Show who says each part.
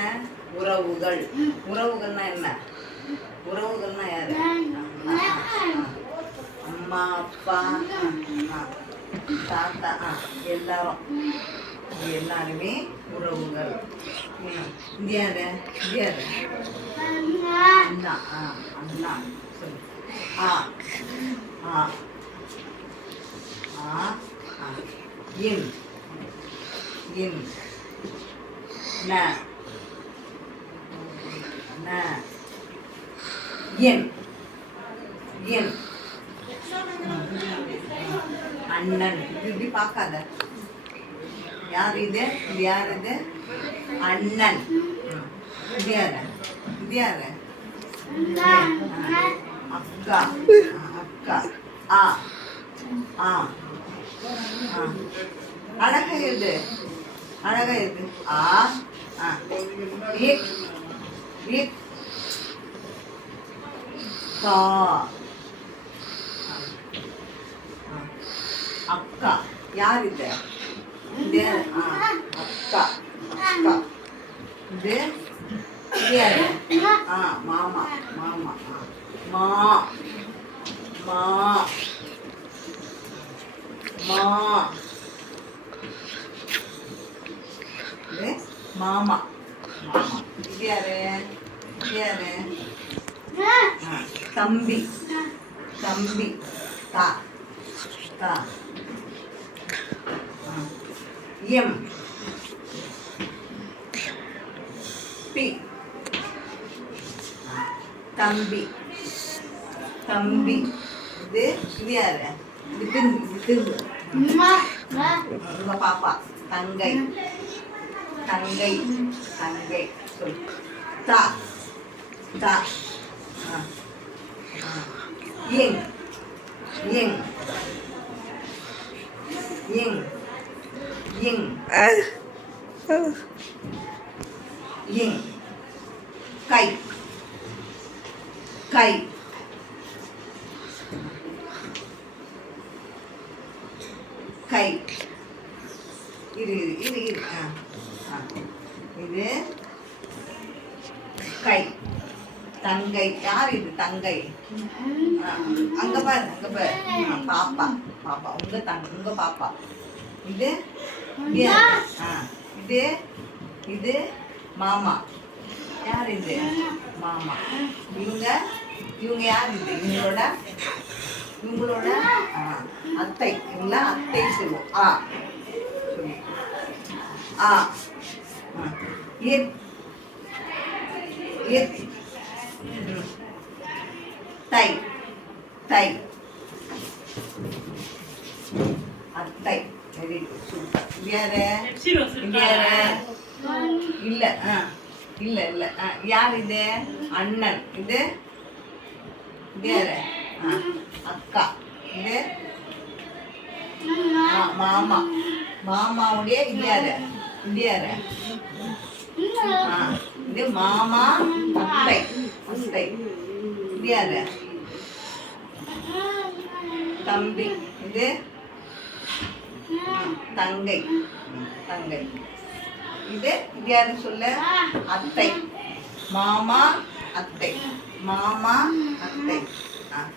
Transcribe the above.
Speaker 1: என்ன? உறவுகள். உறவுகள்னா என்ன? உறவுகள்னா யாரு? அம்மா, அம்மா அப்பா அம்மா. தாத்தா ஆ, எல்லாரும். எல்லாருமே உறவுகள். ம். இது அண்ணா ஆ அண்ணா. சொல்லு. ஆ ஆ ஆ ஆ. இன் இன் ந. ந இன் அண்ணன். இது இப்படி பார்க்காத. யார் இது? இது யார் இது? அண்ணன். இது யாரு? இது யாரு? அக்கா. அக்கா. ஆ. ஆ. ஆ. அழகா எழுது. அழகா எழுது. ஆ. ஆ. இக் கா அக்கா யார் இது அக்கா அக்கா இது ஆ மாமா மாமா மா மா மா மாமா தம்பி தம்பி தா தா. எம். பி. தம்பி தம்பி. இது இது யாரு? இது திரும்பு பாப்பா தங்கை. தங்கை தங்கை சொல் தா தா ஆ. ஆ. இங் இங் இங் இங் இங் கை கை கை இரு இரு இரு இரு. ஆ இது கை. தங்கை. யார் இது தங்கை? அங்க பாரு அங்க பாரு. பாப்பா. பாப்பா. உங்க தங்க உங்க பாப்பா. இது? ஆ. இது இது மாமா. யார் இது? மாமா. இவங்க இவங்க யார் இது? இவங்களோட இவங்களோட அத்தை. இவங்கள அத்தை சொல்லுவோம். ஆ. சொல்லு ஆ. தை. தை. அத்தை வெரி வேற வேற இல்ல ஆ. இல்ல இல்ல யார் இது? அண்ணன். இது? வேற அக்கா. இது? மாமா. மாமாவுடைய இது யாரு இது யாரு? ஆ, இது மாமா அத்தை. அத்தை. இது யாரு? தம்பி. இது? தங்கை. தங்கை. இது? இது யாரு சொல்ல? அத்தை. மாமா அத்தை. மாமா அத்தை. ஆ.